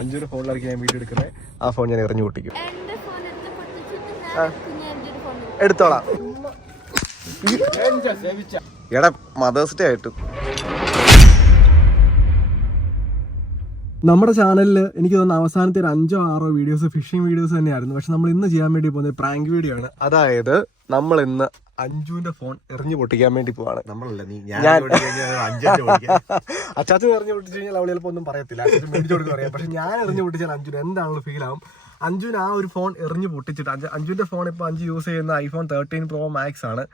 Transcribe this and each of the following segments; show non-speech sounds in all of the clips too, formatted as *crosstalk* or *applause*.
അഞ്ചൊരു ഫോണിലായിരിക്കും ഞാൻ വീഡിയോ എടുക്കുന്നത് ആ ഫോൺ ഞാൻ എറിഞ്ഞു പൊട്ടിക്കും. എടുത്തോളാം. എടാ മദേഴ്സ് ഡേ ആയിട്ട്. നമ്മുടെ ചാനലിൽ എനിക്ക് തോന്നുന്നു അവസാനത്തെ ഒരു അഞ്ചോ ആറോ വീഡിയോസ് ഫിഷിംഗ് വീഡിയോസ് തന്നെയായിരുന്നു. പക്ഷെ നമ്മൾ ഇന്ന് ചെയ്യാൻ വേണ്ടി പോകുന്നത് പ്രാങ്ക് വീഡിയോ ആണ്. അതായത് നമ്മൾ ഇന്ന് അഞ്ജുവിന്റെ ഫോൺ എറിഞ്ഞു പൊട്ടിക്കാൻ വേണ്ടി പോവാണ്. നമ്മളല്ല നീ? ഞാൻ- അച്ചാച്ചൻ എറിഞ്ഞു പൊട്ടിച്ചു കഴിഞ്ഞാൽ അവൾ ചിലപ്പോൾ ഒന്നും പറയത്തില്ല. മേടിച്ചു പറയാം. പക്ഷെ ഞാൻ എറിഞ്ഞു പൊട്ടിച്ചാൽ അഞ്ജുന് എന്താണോ ഫീൽ ആവും? അഞ്ജുന് ആ ഒരു ഫോൺ എറിഞ്ഞു പൊട്ടിച്ചിട്ട് അഞ്ജുന്റെ ഫോൺ ഇപ്പോൾ അഞ്ച് യൂസ് ചെയ്യുന്ന ഐഫോൺ തേർട്ടീൻ പ്രോ മാക്സ് ആണ്.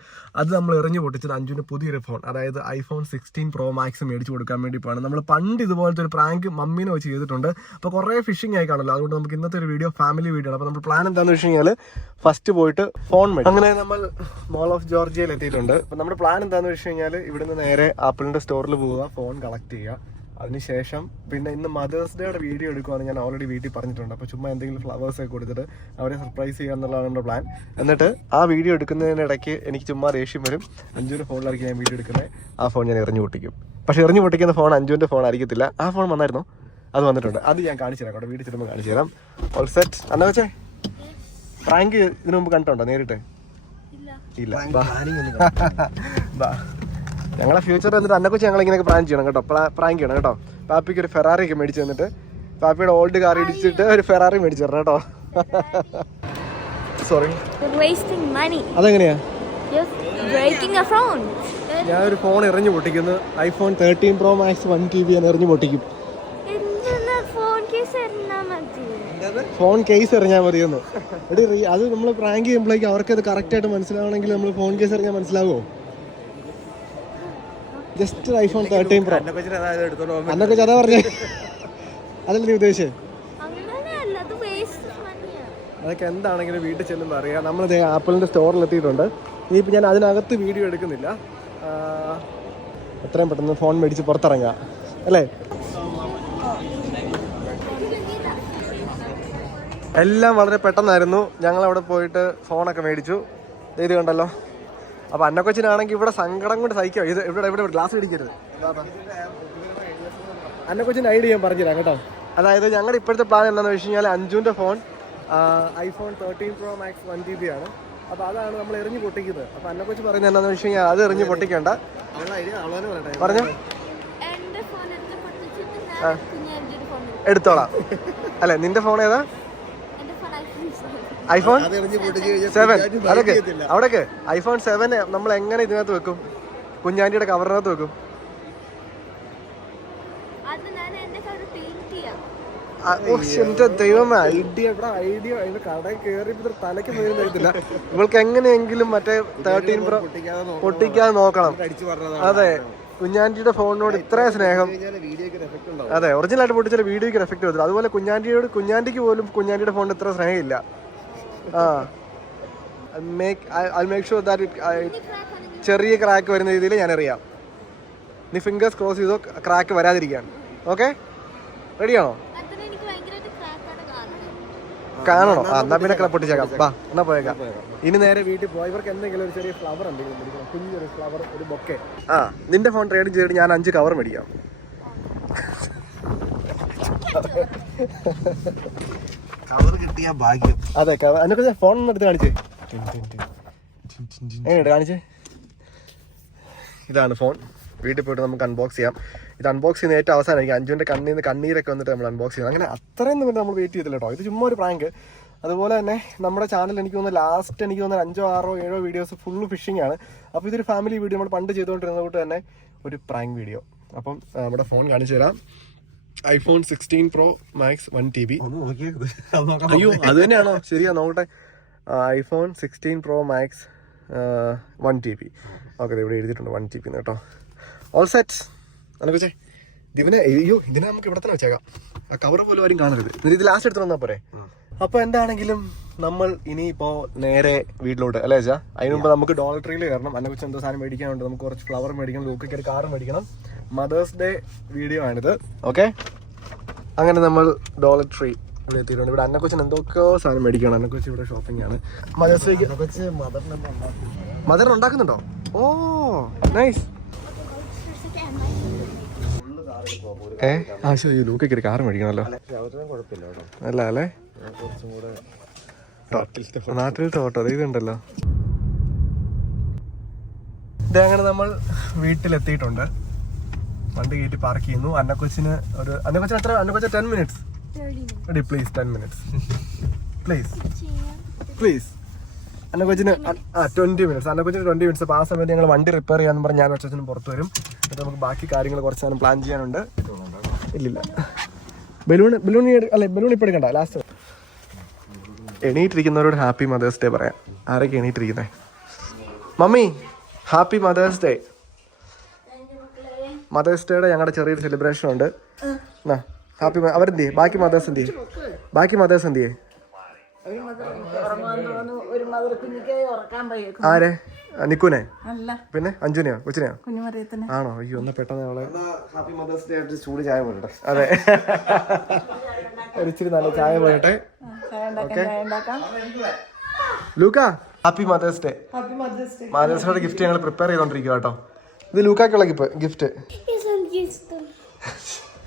അത് നമ്മൾ എറിഞ്ഞു പൊട്ടിച്ചിട്ട് അഞ്ജുവിന്റെ പുതിയൊരു ഫോൺ അതായത് ഐഫോൺ സിക്സ്റ്റീൻ പ്രോ മാക്സ് മേടിച്ചു കൊടുക്കാൻ വേണ്ടി പോവാണ്. നമ്മൾ പണ്ട് ഇതുപോലത്തെ ഒരു പ്രാങ്ക് മമ്മീനെ വെച്ച് ചെയ്തിട്ടുണ്ട്. അപ്പോൾ കുറേ ഫിഷിംഗ് ആയി കാണല്ലോ അതുകൊണ്ട് നമുക്ക് ഇന്നത്തെ ഒരു വീഡിയോ ഫാമിലി വീഡിയോ ആണ്. അപ്പോൾ നമ്മൾ പ്ലാൻ എന്താണെന്ന് വെച്ച് കഴിഞ്ഞാൽ ഫസ്റ്റ് പോയിട്ട് ഫോൺ മേടിക്കും അങ്ങനെ നമ്മൾ മോൾ ഓഫ് ജോർജിയയിൽ എത്തിയിട്ടുണ്ട്. അപ്പോൾ നമ്മുടെ പ്ലാൻ എന്താണെന്ന് വെച്ച് കഴിഞ്ഞാൽ ഇവിടുന്ന് നേരെ ആപ്പിളിന്റെ സ്റ്റോറിൽ പോവുക ഫോൺ കളക്ട് ചെയ്യുക. അതിനുശേഷം പിന്നെ ഇന്ന് മദേഴ്സ് ഡേയുടെ വീഡിയോ എടുക്കുവാന്ന് ഞാൻ ഓൾറെഡി വീട്ടിൽ പറഞ്ഞിട്ടുണ്ട്. അപ്പോൾ ചുമ്മാ എന്തെങ്കിലും ഫ്ലവേഴ്സ് ഒക്കെ കൊടുത്തിട്ട് അവരെ സർപ്രൈസ് ചെയ്യുക എന്നുള്ളതാണ് എന്റെ പ്ലാൻ എന്നിട്ട് ആ വീഡിയോ എടുക്കുന്നതിനിടയ്ക്ക് എനിക്ക് ചുമ്മാ ദേഷ്യം വരും. അഞ്ചുവിന്റെ ഫോണിലായിരിക്കും ഞാൻ വീഡിയോ എടുക്കുന്നത്. ആ ഫോൺ ഞാൻ എറിഞ്ഞു പൊട്ടിക്കും. പക്ഷേ എറിഞ്ഞു പൊട്ടിക്കുന്ന ഫോൺ അഞ്ചുവിന്റെ ഫോൺ ആയിരിക്കത്തില്ല. ആ ഫോൺ വന്നായിരുന്നു? അത് വന്നിട്ടുണ്ട്. അത് ഞാൻ കാണിച്ചു തരാം കേട്ടോ. വീട്ടിൽ ചെല്ലുമ്പോൾ കാണിച്ചു തരാം. ഓൾ സെറ്റ് എന്നാ വെച്ചേ പ്രാങ്ക് ഇതിനു മുമ്പ് കണ്ടിട്ടുണ്ടോ? നേരിട്ട്? ഇല്ല. ഇല്ല. ബാ. ബാ. ഞങ്ങളെ ഫ്യൂച്ചർ എന്നിട്ട് അന്നെ കുറിച്ച് ഞങ്ങൾ ഇങ്ങനെയൊക്കെ പ്ലാൻ ചെയ്യണം കേട്ടോ. പ്രാങ്ക് ചെയ്യണം കേട്ടോ. പാപ്പിക്ക് ഒരു ഫെറാറി ഒക്കെ മേടിച്ച് തന്നിട്ട് പാപ്പിയുടെ ഓൾഡ് കാർ ഇടിച്ചിട്ട് ഒരു ഫെറാറി മേടിച്ചു തരണം കേട്ടോ. സോറി. അതെങ്ങനെയാ. ഞാൻ ഒരു ഫോൺ എറിഞ്ഞു പൊട്ടിക്കുന്നു. IPhone thirteen pro max one T B ഞാൻ എറിഞ്ഞു പൊട്ടിക്കും. ഫോൺ കേസ് എന്നാ മതി. ഫോൺ കേസ് എറിഞ്ഞാൽ മതിയെന്ന്. എടി അത് നമ്മൾ പ്രാങ്ക് ചെയ്യുമ്പോഴേക്കും അവർക്ക് അത് കറക്റ്റ് ആയിട്ട് മനസ്സിലാവണമെങ്കിൽ നമ്മൾ ഫോൺ കേസ് എറിഞ്ഞാൽ മനസ്സിലാവുമോ ജസ്റ്റ് ഐഫോൺ തേർട്ടീൻ പ്രോ അന്നൊക്കെ ചതാ പറഞ്ഞേ. അതല്ല നീ ഉദ്ദേശിച്ചേ? അത് വേസ്റ്റ് മണിയാ അതൊക്കെ എന്താണെങ്കിലും വീട്ടിൽ ചെല്ലുമ്പോൾ അറിയാം നമ്മളിത് ആപ്പിളിന്റെ സ്റ്റോറിൽ എത്തിയിട്ടുണ്ട്. ഇനിയിപ്പോൾ ഞാൻ അതിനകത്ത് വീഡിയോ എടുക്കുന്നില്ല. എത്രയും പെട്ടെന്ന് ഫോൺ മേടിച്ച് പുറത്തിറങ്ങുക അല്ലേ? എല്ലാം വളരെ പെട്ടെന്നായിരുന്നു. ഞങ്ങൾ അവിടെ പോയിട്ട് ഫോണൊക്കെ മേടിച്ചു. ദേ ഇത് കണ്ടല്ലോ. അപ്പോൾ അന്നക്കൊച്ചിനാണെങ്കിൽ ഇവിടെ സങ്കടം കൊണ്ട് സഹിക്കാം. ഇത് ഇവിടെ ഇവിടെ ഗ്ലാസ് ഇടിക്കരുത് അന്നക്കൊച്ചിന്റെ ഐഡിയ ഞാൻ പറഞ്ഞുതരാം കേട്ടോ. അതായത് ഞങ്ങളുടെ ഇപ്പോഴത്തെ പ്ലാൻ എന്താണെന്ന് വെച്ച് കഴിഞ്ഞാൽ അഞ്ചുവിന്റെ phone iPhone thirteen pro max one G B ആണ്. അപ്പോൾ അതാണ് നമ്മൾ എറിഞ്ഞ് പൊട്ടിക്കുന്നത്. അപ്പോൾ അന്നക്കൊച്ച് പറയുന്നത് എന്താണെന്ന് വെച്ച് കഴിഞ്ഞാൽ അത് എറിഞ്ഞ് പൊട്ടിക്കേണ്ട. പറഞ്ഞു? എടുത്തോളാം. അല്ലേ നിന്റെ ഫോൺ ഏതാ? IPhone seven. അതൊക്കെ. അവിടൊക്കെ. ഐഫോൺ സെവൻ നമ്മൾ എങ്ങനെ ഇതിനകത്ത് വെക്കും? കുഞ്ഞാണ്ടിയുടെ കവറിനകത്ത് വെക്കും. എന്റെ ദൈവമേ. ഐഡിയ ഇവിടെ ഐഡിയ. അതിന്റെ കടയിൽ കയറി തലയ്ക്ക് പോലും തരത്തില്ല ഇവൾക്ക് എങ്ങനെയെങ്കിലും മറ്റേ തേർട്ടീൻ പ്രോ. പൊട്ടിക്കാതെ നോക്കണം. അതെ. കുഞ്ഞാന്റിയുടെ ഫോണിനോട് ഇത്രയും സ്നേഹം. അതെ ഒറിജിനൽ ആയിട്ട് പൊട്ടിച്ചാൽ വീഡിയോക്ക് എഫക്ട് വരും അതുപോലെ കുഞ്ഞാന്റിയോട് കുഞ്ഞാന്റിക്ക് പോലും കുഞ്ഞാന്റിയുടെ ഫോണിന് ഇത്ര സ്നേഹമില്ല. ആ. Make I make sure that ചെറിയ ക്രാക്ക് വരുന്ന രീതിയിൽ ഞാൻ അറിയാം നീ ഫിംഗേഴ്സ് ക്രോസ് ചെയ്തോ ക്രാക്ക് വരാതിരിക്കാൻ. ഓക്കെ റെഡിയാണോ അതിന് എനിക്ക് ഭയങ്കരമായിട്ട് ക്രാക്കാണ് കാണുന്നത് കാണണോ? എന്നാ പിന്നെ ക്രാ പൊട്ടിച്ചേക്കാം ബാ എന്നാ പോയേക്കാം. ഇനി നേരെ വീട്ടിൽ പോയി ഇവർക്ക് എന്തെങ്കിലും ഒരു ചെറിയ ഫ്ലവർ എന്തെങ്കിലും മേടിക്കണം. കുഞ്ഞൊരു ഫ്ലവർ ഒരു ബൊക്കെ. ആ നിന്റെ ഫോൺ ട്രേഡ് ചെയ്തിട്ട് ഞാൻ അഞ്ച് കവർ മേടിക്കാം. കവർ കിട്ടിയ ഭാഗ്യം. അതെ കവർ അതിനൊക്കെ ഫോൺ ഒന്ന് എടുത്ത് കാണിച്ചേ. എങ്ങനെയുണ്ട്? കാണിച്ചേ. ഇതാണ് ഫോൺ വീട്ടിൽ പോയിട്ട് നമുക്ക് അൺബോക്സ് ചെയ്യാം. ഇത് അൺബോക്സ് ചെയ്യുന്ന ഏറ്റവും അവസാനമായിരിക്കും. അഞ്ചുവിന്റെ കണ്ണിൽ നിന്ന് കണ്ണീരൊക്കെ വന്നിട്ട് നമ്മൾ അൺബോക്സ് ചെയ്യണം. അങ്ങനെ അത്രയും നമ്മൾ വെയിറ്റ് ചെയ്തില്ല കേട്ടോ. ഇത് ചുമ്മാ ഒരു പ്രാങ്ക് അതുപോലെ തന്നെ നമ്മുടെ ചാനൽ എനിക്ക് തോന്നുന്നു ലാസ്റ്റ് എനിക്ക് തോന്നുന്നു അഞ്ചോ ആറോ ഏഴോ വീഡിയോസ് ഫുള്ള് ഫിഷിംഗ് ആണ്. അപ്പോൾ ഇതൊരു ഫാമിലി വീഡിയോ നമ്മൾ പണ്ട് ചെയ്തുകൊണ്ടിരുന്നത് കൊണ്ട് തന്നെ ഒരു പ്രാങ്ക് വീഡിയോ അപ്പം നമ്മുടെ ഫോൺ കാണിച്ചു തരാം. IPhone sixteen pro max one T B അയ്യോ അത് തന്നെയാണോ? ശരിയാ നോക്കട്ടെ. IPhone sixteen pro max one T B okay ഇവിടെ എഴുതിയിട്ടുണ്ട് വൺ ടി ബി കേട്ടോ. ഓൾ സെറ്റ് അനക്കൊച്ചേ ഇതിനെ അയ്യോ ഇതിനെ നമുക്ക് ഇവിടെ തന്നെ വെച്ചേക്കാം. ആ കവർ പോലും ആരും കാണരുത്. എന്നിട്ട് ഇത് ലാസ്റ്റ് എടുത്ത് വന്നാൽ പോരെ? അപ്പൊ എന്താണെങ്കിലും നമ്മൾ ഇനിയിപ്പോ നേരെ വീട്ടിലോട്ട് അല്ലേ ചാ അതിന് മുമ്പ് നമുക്ക് ഡോളർ ട്രീയിൽ കയറണം. അന്നെ വെച്ച് എന്തോ സാധനം മേടിക്കാനുണ്ട്. നമുക്ക് കുറച്ച് ഫ്ലവർ മേടിക്കണം ലൂക്കൊക്കെ ഒരു കാർ മേടിക്കണം. മദേഴ്സ് ഡേ വീഡിയോ ആണിത്. ഓക്കെ അങ്ങനെ നമ്മൾ ഡോളർ ട്രീ ഇവിടെ എത്തിയിട്ടുണ്ട്. ഇവിടെ അന്നക്കൊച്ചിന് എന്തൊക്കെയോ സാധനം മേടിക്കണം? അന്നക്കൊച്ചി ഇവിടെ ഷോപ്പിംഗ് ആണ്. മദേഴ്സ് ഡേക്ക് കൊച്ച് മദറിനെ ഉണ്ടാക്കി മദർ ഉണ്ടാക്കുന്നുണ്ടോ? ഓ നൈസ് ഏ? ആ ശരി ലൂക്കൊക്കെ ഒരു കാർ മേടിക്കണല്ലോ അല്ല അല്ലേ? നാട്ടിലത്തെ ഓട്ടോ ഇതുണ്ടല്ലോ. ഇത് അങ്ങനെ നമ്മൾ വീട്ടിലെത്തിയിട്ടുണ്ട്. വണ്ടി കയറ്റി പാർക്ക് ചെയ്യുന്നു. അന്നക്കൊച്ചിന് ഒരു അന്നക്കൊച്ചിന് എത്ര അന്നക്കൊച്ച ten minutes please ten minutes please please അന്നക്കൊച്ചിന് ആ ട്വന്റി മിനിറ്റ്സ് അന്നക്കൊച്ചിന് ട്വന്റി മിനിറ്റ്സ് അപ്പോൾ ആ സമയത്ത് ഞങ്ങൾ വണ്ടി റിപ്പയർ ചെയ്യാന്ന് പറഞ്ഞ് ഞാൻ അച്ഛനും പുറത്ത് വരും. എന്നിട്ട് നമുക്ക് ബാക്കി കാര്യങ്ങൾ കുറച്ച് നേരം പ്ലാൻ ചെയ്യാനുണ്ട്. ഇല്ലില്ല. ബലൂൺ ബലൂൺ അല്ലെ ബലൂൺ ഇപ്പോൾ എടുക്കണ്ട ലാസ്റ്റ് എണീറ്റിരിക്കുന്നവരോട് ഹാപ്പി മദേഴ്സ് ഡേ പറയാം. ആരൊക്കെ എണീറ്റിരിക്കുന്നേ? Mummy happy mother's day. Mother's ഡേയുടെ ഞങ്ങളുടെ ചെറിയൊരു സെലിബ്രേഷൻ ഉണ്ട്. ഹാപ്പി അവരെന്ത് ചെയ്യേ ബാക്കി മദേഴ്സ് എന്ത് ചെയ്യേ ബാക്കി മദേഴ്സ് എന്ത് ചെയ്യേ ആരെ? നിക്കുനെ അല്ല. പിന്നെ അഞ്ജുനെയോ? കൊച്ചിനെയോ? ആണോ? അയ്യോ എന്നാ പെട്ടെന്ന് അവളെ ഹാപ്പി മദേഴ്സ് ഡേ ആയിട്ട് ചൂട് ചായ പോലട്ടെ അതെ. ഒരിച്ചിരി നല്ല ചായ ഉണ്ടാക്കാൻ Luca? Happy mother's day. Happy mother's day. Mother's day gift ഞങ്ങൾ പ്രിപ്പയർ ചെയ്തോണ്ടിരിക്കുക കേട്ടോ. ഇത് ലൂക്കാക്കുള്ള ഗിഫ്റ്റ് ഗിഫ്റ്റ്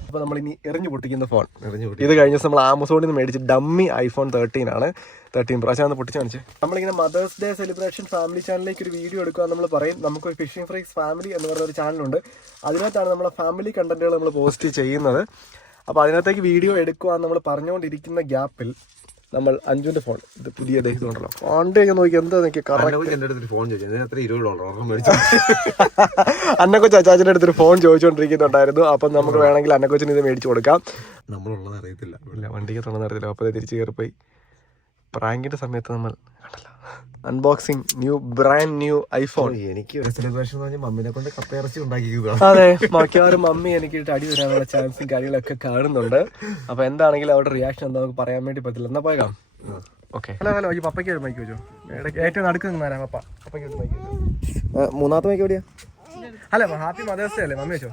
അപ്പൊ നമ്മൾ ഇനി എറിഞ്ഞു പൊട്ടിക്കുന്ന ഫോൺ എറിഞ്ഞു ഇത് കഴിഞ്ഞ ദിവസം നമ്മൾ ആമസോണിൽ നിന്ന് മേടിച്ച് ഡമ്മി ഐഫോൺ തേർട്ടീൻ ആണ്. തേർട്ടീൻ പ്രാവശ്യം പൊട്ടിച്ച് കാണിച്ച്. നമ്മളിങ്ങനെ മദേഴ്സ് ഡേ സെലിബ്രേഷൻ ഫാമിലി ചാനലിലേക്ക് ഒരു വീഡിയോ എടുക്കുക നമ്മൾ പറയും. നമുക്കൊരു ഫിഷിംഗ് ഫ്രീക്സ് ഫാമിലി എന്ന് പറയുന്ന ഒരു ചാനലുണ്ട് അതിനകത്താണ് നമ്മളെ ഫാമിലി കണ്ടന്റുകൾ നമ്മൾ പോസ്റ്റ് ചെയ്യുന്നത്. അപ്പോൾ അതിനകത്തേക്ക് വീഡിയോ എടുക്കുക നമ്മൾ പറഞ്ഞുകൊണ്ടിരിക്കുന്ന ഗ്യാപ്പിൽ നമ്മൾ അഞ്ചുന്റെ ഫോൺ. ഇത് പുതിയ ഇതുണ്ടല്ലോ ഫോണിന്റെ ഒക്കെ നോക്കി എന്താ നോക്കി അന്നക്കൊച്ചു അച്ചാച്ചന്റെ അടുത്തൊരു ഫോൺ ചോദിച്ചുകൊണ്ടിരിക്കുന്നുണ്ടായിരുന്നു *laughs* അപ്പം നമുക്ക് വേണമെങ്കിൽ അന്നക്കൊച്ചിന് ഇത് മേടിച്ചു കൊടുക്കാം. നമ്മളുള്ളത് അറിയത്തില്ല. വണ്ടിക്ക് തുറന്ന് അപ്പൊ അപ്പോൾ തിരിച്ച് കയറിപ്പോയി. പ്രാങ്കിന്റെ സമയത്ത് നമ്മൾ കണ്ടല്ലോ. Unboxing new brand new iPhone എനിക്ക് ഒരു സെലിബ്രേഷൻ മമ്മിനെ കൊണ്ട് കപ്പയിറച്ചി ഉണ്ടാക്കിയതാ അതെ മിക്കവാറും മമ്മി എനിക്ക് അടി വരാനുള്ള ചാൻസും കാര്യങ്ങളൊക്കെ കാണുന്നുണ്ട്. അപ്പൊ എന്താണെങ്കിലും അവരുടെ റിയാക്ഷൻ എന്താ നമുക്ക് പറയാൻ വേണ്ടി പറ്റില്ല. എന്നാ പോയാം ഓക്കെ. ഹലോ ഹലോ ഈ പപ്പയ്ക്ക് ഒരു മൈക്ക് വെച്ചോ? ഇടയ്ക്ക് ഏറ്റവും നടുക്ക് നിന്നാരാ പപ്പ. പപ്പയ്ക്ക് ഒരു മൈക്ക് മൂന്നാമത്തെ മൈക്ക് എവിടെയാ? ഹലോ ഹാപ്പി മദേഴ്സ് ഡേ അല്ലേ? മമ്മി വെച്ചോ?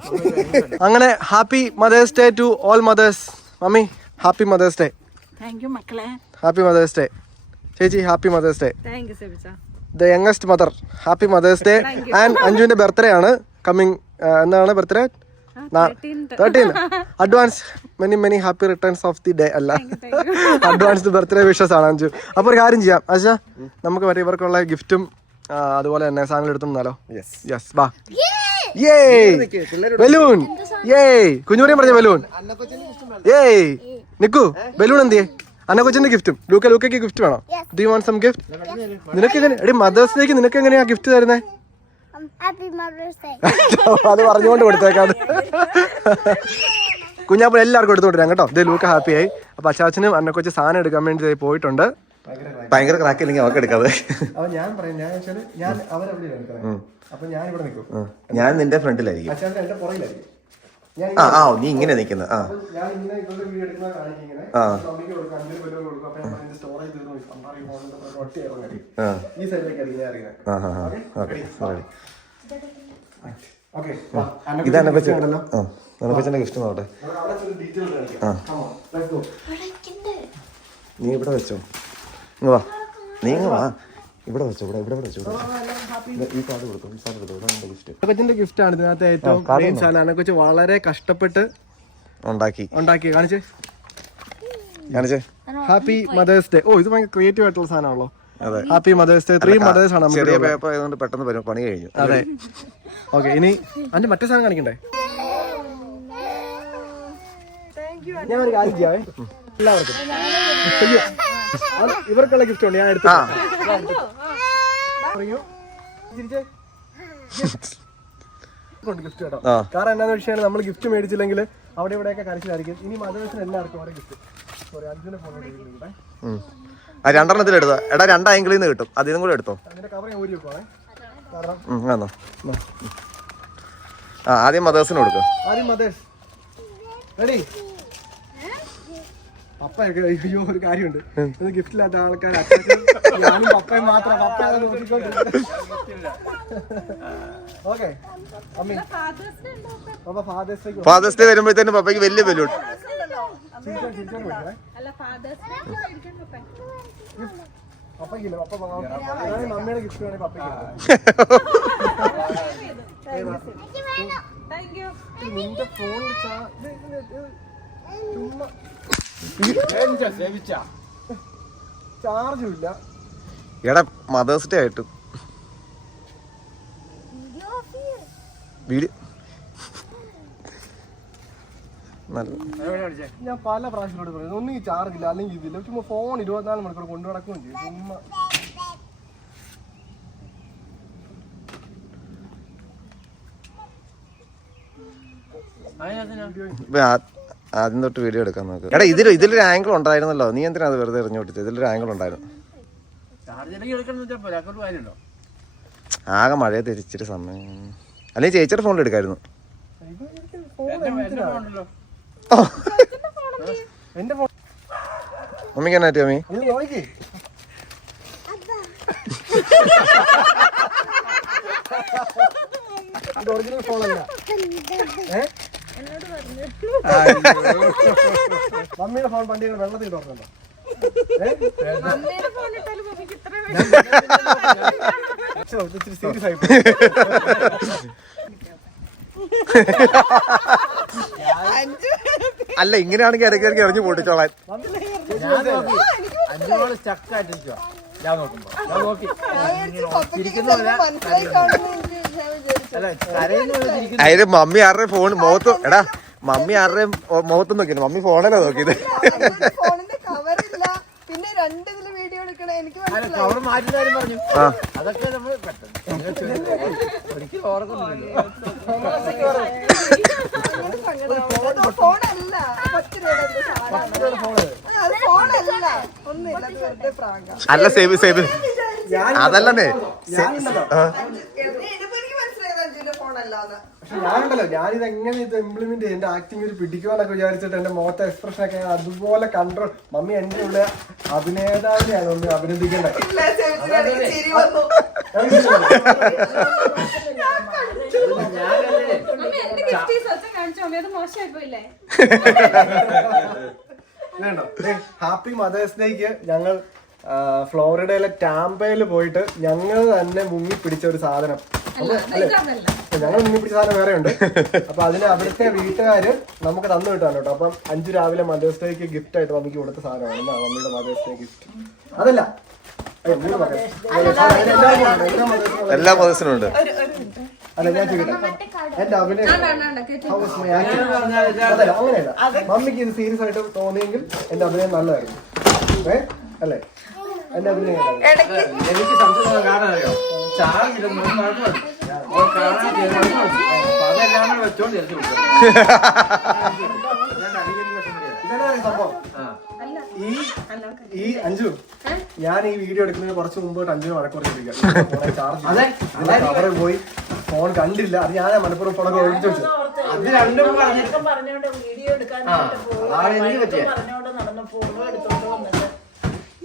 അങ്ങനെ happy mother's day to all mothers. Mummy happy mother's day. Thank you മക്കളെ. ഹാപ്പി മദേഴ്സ് ഡേ ചേച്ചി happy mother's day the youngest mother happy mother's day and അഞ്ജുവിന്റെ birthday ആണ് coming എന്നാണ് birthday thirteen advance many many happy returns of the day അല്ല. Advance birthday wishes ആണ് അഞ്ചു അപ്പൊ ഒരു കാര്യം ചെയ്യാം. അച്ഛാ നമുക്ക് വരെ ഇവർക്കുള്ള ഗിഫ്റ്റും അതുപോലെ തന്നെ സാധനങ്ങൾ എടുത്തു തന്നാലോ? യെസ് യെസ് ബാ യേ ബലൂൺ. യേ കുഞ്ഞുമറിയും പറഞ്ഞ ബലൂൺ. ഏയ് നിക്കു ബലൂൺ എന്തിയേ? അന്ന കൊച്ചിന്റെ ഗിഫ്റ്റും. ലൂക്ക ലൂക്കയ്ക്ക് ഗിഫ്റ്റ് വേണോ? Do you want some gift നിനക്ക് എങ്ങനെ എടി മദേഴ്സ് ഡേക്ക് നിനക്ക് എങ്ങനെയാ ഗിഫ്റ്റ് തരുന്നേ? ഡേ *laughs* അത് പറഞ്ഞുകൊണ്ട് കൊടുത്തേക്കാണ്. *laughs* കുഞ്ഞാപ്പോൾ എല്ലാവർക്കും എടുത്തു കൊടുക്കാം കേട്ടോ. ഇത് ലൂക്ക ഹാപ്പി ആയി അപ്പൊ അച്ചാച്ചനും അന്ന കൊച്ചു സാധനം എടുക്കാൻ വേണ്ടി പോയിട്ടുണ്ട്. ഭയങ്കര ക്രാക്ക് ഇല്ലെങ്കിൽ അവർക്ക് എടുക്കാതെ. അപ്പൊ ഞാൻ പറയാം ഞാൻ ഞാൻ അവരെവിടെ അപ്പൊ ഞാൻ ഇവിടെ നിൽക്കും ഞാൻ നിന്റെ ഫ്രണ്ടിലായിരിക്കും അച്ചാച്ചൻ എന്റെ പുറകിലായിരിക്കും ഞാൻ ആ ആ നീ ഇങ്ങനെ നിൽക്കുന്നത് ആ. ആ. ഇതാണ് ഗിഫ്റ്റ് നോട്ടെ നീ ഇവിടെ വെച്ചോ. ഇങ്ങ് വാ. നീ ഇങ്ങ് വാ. ഇവിടെ വെച്ചോ ഇവിടെ ഇവിടെ വെച്ചോ ഇവിടെ. ഈ കാർഡ് കൊടുക്കും സാർ ഇതാണ് ഗിഫ്റ്റ് കൊച്ചിന്റെ ഗിഫ്റ്റ് ആണ് ഇതിനകത്ത് ഏറ്റവും മെയിൻ സാധനം. അനക്കൊച്ച് വളരെ കഷ്ടപ്പെട്ട് ഉണ്ടാക്കി. ഉണ്ടാക്കി. കാണിച്ചേ. കാണിച്ചേ. ഹാപ്പി മദേഴ്സ് ഡേ ഓ ഇത് ഭയങ്കര ക്രിയേറ്റീവ് ആയിട്ടുള്ള സാധനമാണല്ലോ. അതെ. Happy mother's day three mothers ആണ് ചെറിയ പേപ്പർ ആയതുകൊണ്ട് പെട്ടെന്ന് പണി- പണി കഴിഞ്ഞു. അതെ. ഓക്കെ ഇനി അതിന്റെ മറ്റേ സാധനം കാണിക്കണ്ടേ? ഞാൻ ഒരു കാര്യം ചെയ്യാവേ. എല്ലാവർക്കും. ഇവർക്കുള്ള ഗിഫ്റ്റ് ഉണ്ട് ഞാൻ എടുത്തു. പറയൂ. ചിരിച്ചേ. *laughs* ഗിഫ്റ്റ് കേട്ടോ. കാരണം എന്താണെന്ന് വെച്ചാൽ നമ്മൾ ഗിഫ്റ്റ് മേടിച്ചില്ലെങ്കിൽ അവിടെ ഇവിടെയൊക്കെ കരച്ചിലായിരിക്കും. ഇനി മദേഴ്സിന് എല്ലാവർക്കും ഓരോ ഗിഫ്റ്റ് സോറി അഞ്ചിനെ ഫോൺ ആ രണ്ടെണ്ണത്തിൽ എടുത്തോ? എടാ രണ്ട് ആംഗിളിൽ നിന്ന് കിട്ടും. അതിനും കൂടെ എടുത്തോ? അതിന്റെ കവർ ഞാൻ ഊരി വെക്കുവാണേ. കാരണം ആ ആദ്യം മദേഴ്സിന് കൊടുക്കും. ആദ്യം മദേഴ്സ് റെഡി പപ്പയൊക്കെ അയ്യോ ഒരു കാര്യമുണ്ട്. ഇത് ഗിഫ്റ്റ് ഇല്ലാത്ത ആൾക്കാർ ഞാനും പപ്പയും മാത്രം പപ്പ അത് ഓക്കെ. അമ്മി. പപ്പ ഫാദേഴ്സ് ഡേക്ക് ഫാദേഴ്സ് ഡേ വരുമ്പോഴത്തേനും പപ്പയ്ക്ക് വലിയ ബലൂൺ. പപ്പയ്ക്കില്ല? പപ്പ മമ്മിയുടെ ഗിഫ്റ്റ് വേണേ പപ്പയ്ക്ക്. നിന്റെ ഫോൺ ചുമ്മാ ചാർജും ഇല്ല. എടാ മദേഴ്സ് ഡേ ആയിട്ട്. വീഡിയോ നല്ല ഞാൻ പല പ്രാവശ്യത്തോട് പറയുന്നു ഒന്നും ഈ ചാർജ് ഇല്ല അല്ലെങ്കിൽ ഇതില്ല. ചുമ്മാ ഫോൺ ഇരുപത്തിനാല് മണിക്കൂർ കൊണ്ടു നടക്കുകയും ചെയ്യും. ചുമ്മാ ആ- ആദ്യം തൊട്ട് വീഡിയോ എടുക്കാൻ നോക്ക്. എടാ ഇതിൽ ഇതിലൊരു ആംഗിൾ ഉണ്ടായിരുന്നല്ലോ. നീ എന്തിനാ അത് വെറുതെ എറിഞ്ഞു വിട്ടത് ഇതിലൊരു ആംഗിൾ ഉണ്ടായിരുന്നു. ആകെ മഴയെ തിരിച്ചിട്ട് സമയം. അല്ലെങ്കിൽ ചേച്ചിയുടെ ഫോണിൽ എടുക്കായിരുന്നു. മമ്മിക്ക് എന്നാ പറ്റി മമ്മി നീ നോക്കി ഇത് ഒറിജിനൽ ഫോണല്ല ഏ? മമ്മിയുടെ ഫോൺ പണ്ടി വെള്ളത്തിൽ തുറന്നുണ്ടോ സീരിയസ് ആയി അല്ല ഇങ്ങനെയാണെങ്കിൽ ഇടയ്ക്ക് ഇടയ്ക്ക് എറിഞ്ഞു പൊട്ടിച്ചോളാൻ. അഞ്ചോളം സ്റ്റക്കായിട്ടിരിക്കുക ഞാൻ നോക്കുമ്പോ. ഞാൻ നോക്കി. അതിന് മമ്മി ആരുടെ ഫോൺ? മുഖത്ത് എടാ മമ്മി ആരുടെ മുഖത്ത് നോക്കിയത് മമ്മി ഫോണിലാ നോക്കിയത്. ഫോണിന്റെ കവറില്ല പിന്നെ രണ്ട് ഇതിൽ വീഡിയോ എടുക്കണേ എനിക്ക് അല്ല കവർ മാറ്റുന്ന കാര്യം ഞാനുണ്ടല്ലോ ഞാനിത് എങ്ങനെ ഇത് ഇംപ്ലിമെന്റ് ചെയ്യും? എന്റെ ആക്ടിങ് ഒരു പിടിക്കുവാന്നൊക്കെ വിചാരിച്ചിട്ട് എന്റെ മുഖത്തെ എക്സ്പ്രഷൻ ഒക്കെ അതുപോലെ കൺട്രോൾ മമ്മി എന്റെ ഉള്ള അഭിനേതാവിനെയാണ് ഒന്ന് അഭിനന്ദിക്കേണ്ടത്. ഹാപ്പി മദേഴ്സ് ഡേക്ക് ഞങ്ങൾ ഫ്ലോറിഡയിലെ ടാമ്പയിൽ പോയിട്ട് ഞങ്ങൾ തന്നെ മുങ്ങി പിടിച്ച ഒരു സാധനം? ഞങ്ങൾ മുങ്ങി പിടിച്ച സാധനം വേറെ ഉണ്ട്. അപ്പൊ അതിന് അവിടുത്തെ വീട്ടുകാര് നമുക്ക് തന്നു കിട്ടാണ് കേട്ടോ. അപ്പം അഞ്ചു രാവിലെ മദേഴ്സ് ഡേക്ക് ഗിഫ്റ്റ് ആയിട്ട് മമ്മിക്ക് കൊടുത്ത സാധനമാണ്. മമ്മിയുടെ മദേഴ്സ് ഡേ ഗിഫ്റ്റ് അതല്ല. എല്ലാ മതത്തിനും ഉണ്ട്. അല്ല ഞാൻ ചോദിക്കട്ടെ. എന്റെ അഭിനയം. അങ്ങനെയല്ല. മമ്മിക്ക് ഇത് സീരിയസ് ആയിട്ട് തോന്നിയെങ്കിൽ എന്റെ അഭിനയം നല്ലതായിരുന്നു. ഏ? അല്ലേ? എനിക്ക് സംശയം കാരണം അറിയോ? ചാർജ് ഇല്ല മൂന്ന് അതെല്ലാം കൂടെ വെച്ചോണ്ട് സംഭവം. ഈ ഈ അഞ്ചു ഞാൻ ഈ വീഡിയോ എടുക്കുന്നതിന് കുറച്ച് മുമ്പ് അഞ്ചിന് വഴക്കുറച്ചിരിക്കാം *laughs* പോയി. ഫോൺ കണ്ടില്ല. അത് ഞാൻ മനപ്പുറം ഫോണൊക്കെ ഓടിച്ചു വെച്ചു. അത് രണ്ടും പറഞ്ഞു. അതാണ് എനിക്ക് പറ്റിയത്. പറഞ്ഞോണ്ട് നടന്ന് ഫോട്ടോ എടുത്തോണ്ട് വന്നിട്ട്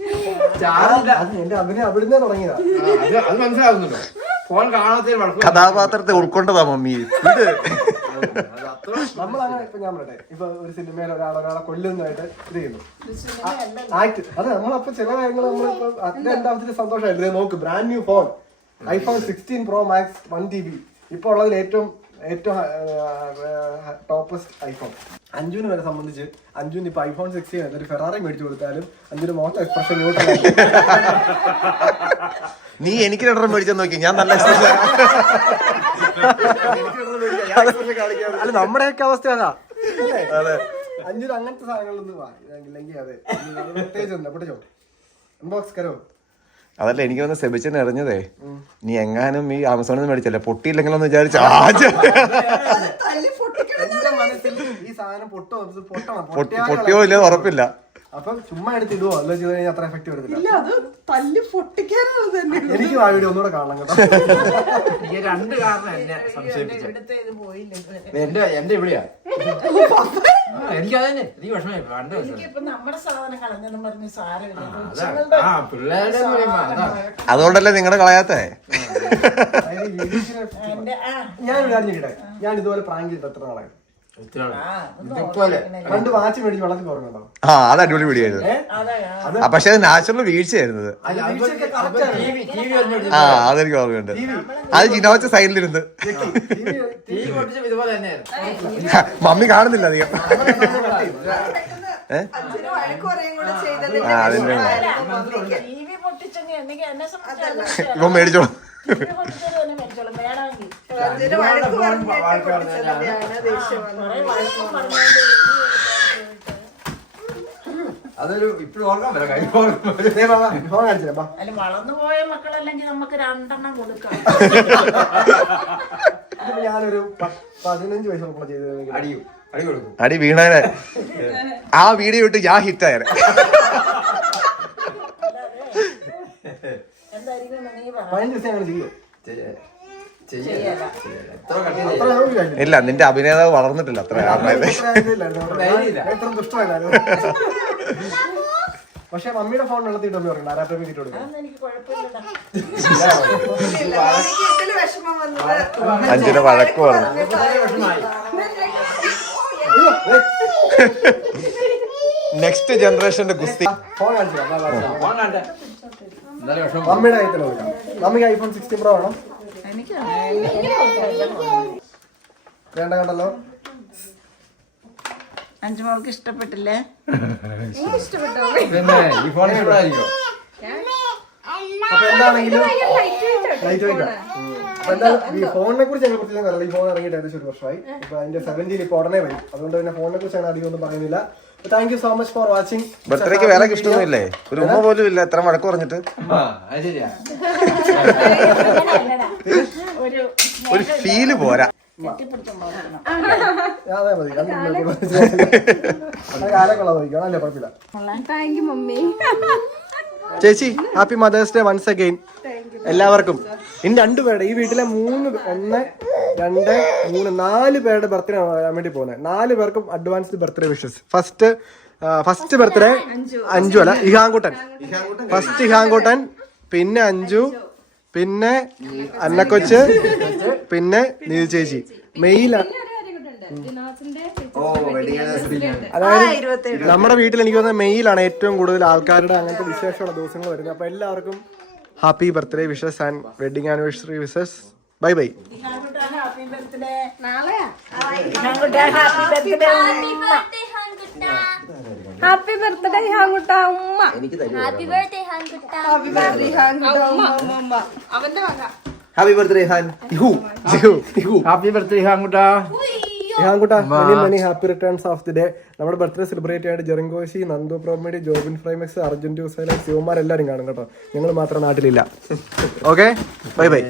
ചാർജ് ഇല്ല അത് എന്റെ അഭിനയം അവിടുന്ന് തുടങ്ങിയതാ. അത് അത് മനസ്സിലാവുന്നുണ്ടോ. ഫോൺ കാണാത്തതിന് വഴക്ക് കഥാപാത്രത്തെ ഉൾക്കൊണ്ടതാ മമ്മി. ഇത് അത് അത്ര നമ്മളങ്ങനെ ഇപ്പൊ ഞാൻ പറയട്ടെ ഇപ്പൊ ഒരു സിനിമയിൽ ഒരാൾ ഒരാളെ കൊല്ലുന്നതായിട്ട് ഇത് ചെയ്യുന്നു. ആക്ട്. അത് നമ്മളപ്പോ ചില കാര്യങ്ങൾ നമ്മളിപ്പോ അതിന്റെ രണ്ടാമത്തെ സന്തോഷമായിരുന്നു നോക്ക് brand new phone iPhone sixteen pro max one T B ഇപ്പൊ ഉള്ളതിൽ ഏറ്റവും ഏറ്റവും ടോപ്പസ്റ്റ് ഐഫോൺ അഞ്ജുവിനെ വരെ സംബന്ധിച്ച് അഞ്ജുവിന് ഇപ്പൊ ഐഫോൺ സിക്സ് ഒരു ഫെറാറി മേടിച്ചു കൊടുത്താലും അഞ്ജുന് മോശം എക്സ്പ്രഷൻ നീ എനിക്ക് രണ്ടെണ്ണം മേടിച്ചു നോക്കി. ഞാൻ നല്ല എക്സ്പ്രഷൻ അല്ല നമ്മുടെയൊക്കെ അവസ്ഥ അതാ. അതെ. അങ്ങനത്തെ സാധനങ്ങളൊന്നും വാ ഇല്ലെങ്കിൽ അതെ. പ്രത്യേകിച്ച് ഇൻബോക്സ് കരോ? അതല്ല എനിക്ക് വന്ന് സെബിച്ചൻ എറിഞ്ഞതേ. നീ എങ്ങാനും ഈ ആമസോണിൽ നിന്ന് മേടിച്ചല്ലേ പൊട്ടിയില്ലെങ്കിലൊന്ന് വിചാരിച്ച ഈ സാധനം പൊട്ടോ പൊട്ടണം. പൊട്ടിയോ ഇല്ല ഉറപ്പില്ല. അപ്പം ചുമ്മാ എടുത്ത് ഇടുവോ? അല്ലോ ചെയ്ത് കഴിഞ്ഞാൽ അത്ര എഫക്റ്റ് വരുന്നില്ല ഇല്ല അത് തല്ലി പൊട്ടിക്കാനുള്ളത് തന്നെ എനിക്ക് ആ വീഡിയോ ഒന്നുകൂടെ കാണണം കേട്ടോ. ഈ രണ്ട് കാരണം എന്നെ എന്റെ എന്റെ ഇവിടെയാ. ആ, വിഷമമായി. പണ്ട് പിള്ളേരുടെ അതുകൊണ്ടല്ലേ നിങ്ങളുടെ കളയാത്തേ? ഞാൻ ഞാൻ ഇതുപോലെ പ്രാങ്ക് ചെയ്തിട്ട് എത്ര നാളായി? ആ അത് അടിപൊളി വീഡിയോ ആയിരുന്നു ആ, പക്ഷെ അത് നാച്ചുറൽ വീഴ്ചയായിരുന്നത്. ആ അതെനിക്ക് ഓർമ്മയുണ്ട്. അത് ജിനോച്ച സൈഡിലിരുന്ന്. *laughs* മമ്മി കാണുന്നില്ല അധികം. ഏഹ് അതിന്റെ- ഇപ്പൊ മേടിച്ചോളൂ. അതൊരു ഇപ്പോഴും ഓർക്കാൻ വരാം കൈ കാണിച്ചില്ലേ. ബാ. അല്ല വളർന്നു പോയ മക്കളല്ലെങ്കിൽ നമുക്ക് രണ്ടെണ്ണം കൊടുക്കാം. ഇതിപ്പോ ഞാനൊരു പ- പതിനഞ്ച് വയസ്സുള്ള ചെയ്തത് അടിയും. അടി കൊടുക്കും. അടി വീണേനെ. ആ വീഡിയോ ഇട്ട് ഞാൻ ഹിറ്റായത് എന്തായിരിക്കും എന്ന് നീ പറ പതിനഞ്ച് ദിവസം ചെയ്യും. എത്ര. ഇല്ല നിന്റെ അഭിനേതാവ് വളർന്നിട്ടില്ല അത്ര ദുഷ്ടമായിരുന്നു. പക്ഷെ മമ്മിയുടെ ഫോൺ വെള്ളത്തിട്ട് പറഞ്ഞു പറയണ്ട ആരാ വന്നത്. അഞ്ചിന് വഴക്ക് പറഞ്ഞു. നെക്സ്റ്റ് ജനറേഷന്റെ ഗുസ്തി. ഫോൺ കാണിച്ചില്ല മമ്മിയുടെ കയ്യിൽ കൊടുക്കാം മമ്മിക്ക് ഐഫോൺ സിക്സ്റ്റീൻ പ്രോ വേണം. വേണ്ട കണ്ടല്ലോ അഞ്ചു മോൾക്ക് ഇഷ്ടപ്പെട്ടില്ലേ? അപ്പൊ എന്താണെങ്കിലും ലൈറ്റ് വെയിറ്റ് ഈ ഫോണിനെ കുറിച്ച് ഞങ്ങൾ പ്രത്യേകം അറിയില്ല ഈ ഫോൺ ഇറങ്ങിയിട്ട് ഏകദേശം ഒരു വർഷമായി. അപ്പൊ അതിന്റെ സെവന്റീൻ ഇപ്പൊ ഉടനെ വരും. അതുകൊണ്ട് പിന്നെ ഫോണിനെ കുറിച്ച് അധികം ഒന്നും പറയുന്നില്ല. Thank you so much for watching ബർത്ത്ഡേക്ക് വേറെ ഗിഫ്റ്റ് ഒന്നും ഇല്ലേ ഒരു ഉമ്മ പോലും ഇല്ല. എത്ര വഴക്ക് പറഞ്ഞിട്ട്. ഒരു ഫീൽ പോരാ. *laughs* കാലങ്ങളാ നോക്കിക്കണം അല്ലേ കുഴപ്പമില്ല. താങ്ക് യു മമ്മി ചേച്ചി happy mother's day once again എല്ലാവർക്കും. ഇനി രണ്ടു പേരുടെ ഈ വീട്ടിലെ മൂന്ന് ഒന്ന് രണ്ട് മൂന്ന് നാല് പേരുടെ ബർത്ത്ഡേ വരാൻ വേണ്ടി പോകുന്നത്. നാല് പേർക്കും advanced birthday wishes first first birthday Anju അല്ല ഇഹാങ്കുട്ടൻ. ഫസ്റ്റ് ഇഹാങ്കുട്ടൻ പിന്നെ അഞ്ചു പിന്നെ അന്നക്കൊച്ച് പിന്നെ നീതി ചേച്ചി ആനിവേഴ്സറി അതായത് നമ്മുടെ വീട്ടിൽ എനിക്ക് തോന്നുന്നത് മെയിലാണ് ഏറ്റവും കൂടുതൽ ആൾക്കാരുടെ അങ്ങനത്തെ വിശേഷമുള്ള ദിവസങ്ങൾ വരുന്നത്. അപ്പൊ എല്ലാവർക്കും happy birthday wishes and wedding anniversary wishes. Bye bye. Happy birthday. Happy birthday happy birthday ഹാങ്കുട്ട ഉമ്മ. ഹാപ്പി ബർത്ത്ഡേ ഹാങ്കുട്ട അവന്റെ വക ഹാപ്പി ബർത്ത്ഡേ ഹാൻ ഹാപ്പി ബർത്ത്ഡേ ഹാങ്കുട്ടാ ഇഹാങ്കുട്ട many many happy returns of the day നമ്മുടെ ബർത്ത്ഡേ സെലിബ്രേറ്റ് ആയിട്ട് ജെറിങ്കോശി നന്ദു പ്രോമേഡി ജോബിൻ ഫ്രൈമെക്സ് അർജുൻ ട്യൂസൈല ശിവമാർ എല്ലാവരും കാണും കേട്ടോ. ഞങ്ങൾ മാത്രം നാട്ടിലില്ല. Okay bye bye